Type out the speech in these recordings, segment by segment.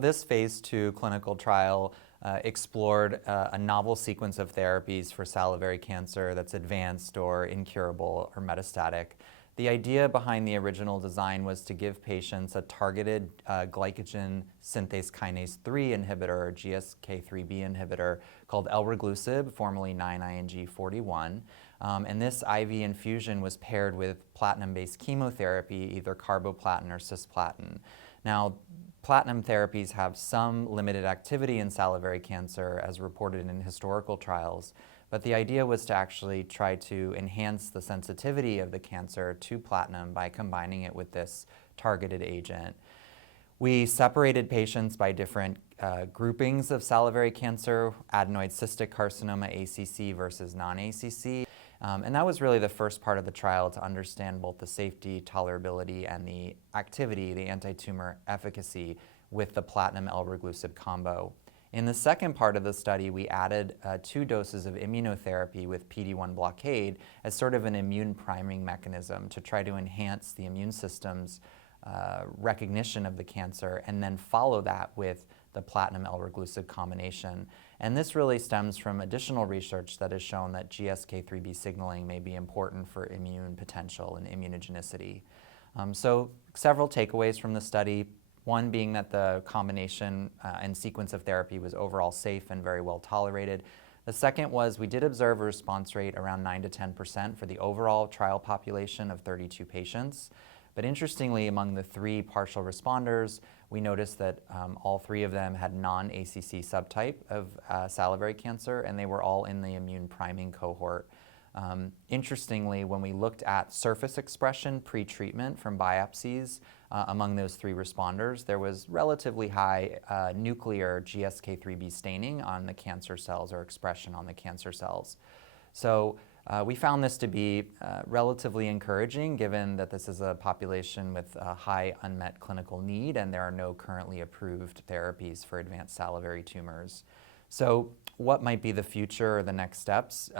This phase 2 clinical trial explored a novel sequence of therapies for salivary cancer that's advanced or incurable or metastatic. The idea behind the original design was to give patients a targeted glycogen synthase kinase 3 inhibitor, or GSK3B inhibitor, called elraglusib, formerly 9-ING-41. And this IV infusion was paired with platinum-based chemotherapy, either carboplatin or cisplatin. Now, platinum therapies have some limited activity in salivary cancer, as reported in historical trials, but the idea was to actually try to enhance the sensitivity of the cancer to platinum by combining it with this targeted agent. We separated patients by different groupings of salivary cancer, adenoid cystic carcinoma, ACC versus non-ACC. And that was really the first part of the trial, to understand both the safety, tolerability, and the activity, the anti-tumor efficacy with the platinum elraglusib combo. In the second part of the study, we added 2 doses of immunotherapy with PD-1 blockade as sort of an immune priming mechanism to try to enhance the immune system's recognition of the cancer, and then follow that with the platinum elraglusib combination. And this really stems from additional research that has shown that GSK3B signaling may be important for immune potential and immunogenicity. So several takeaways from the study. One being that the combination and sequence of therapy was overall safe and very well tolerated. The second was we did observe a response rate around 9 to 10% for the overall trial population of 32 patients. But interestingly, among the 3 partial responders, we noticed that all 3 of them had non-ACC subtype of salivary cancer, and they were all in the immune priming cohort. Interestingly, when we looked at surface expression pre-treatment from biopsies among those 3 responders, there was relatively high nuclear GSK3B staining on the cancer cells, or expression on the cancer cells. So we found this to be relatively encouraging, given that this is a population with a high unmet clinical need and there are no currently approved therapies for advanced salivary tumors. So what might be the future or the next steps?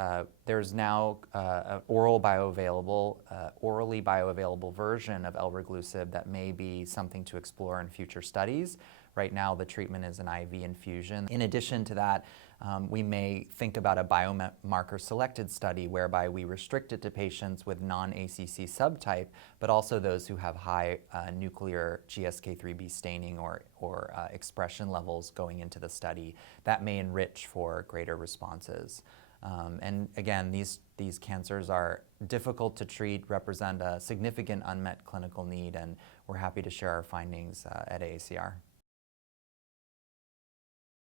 There's now an orally bioavailable version of elraglusib that may be something to explore in future studies. Right now, the treatment is an IV infusion. In addition to that, we may think about a biomarker-selected study whereby we restrict it to patients with non-ACC subtype, but also those who have high nuclear GSK3B staining or expression levels going into the study. That may enrich for greater responses. And again, these cancers are difficult to treat, represent a significant unmet clinical need, and we're happy to share our findings at AACR.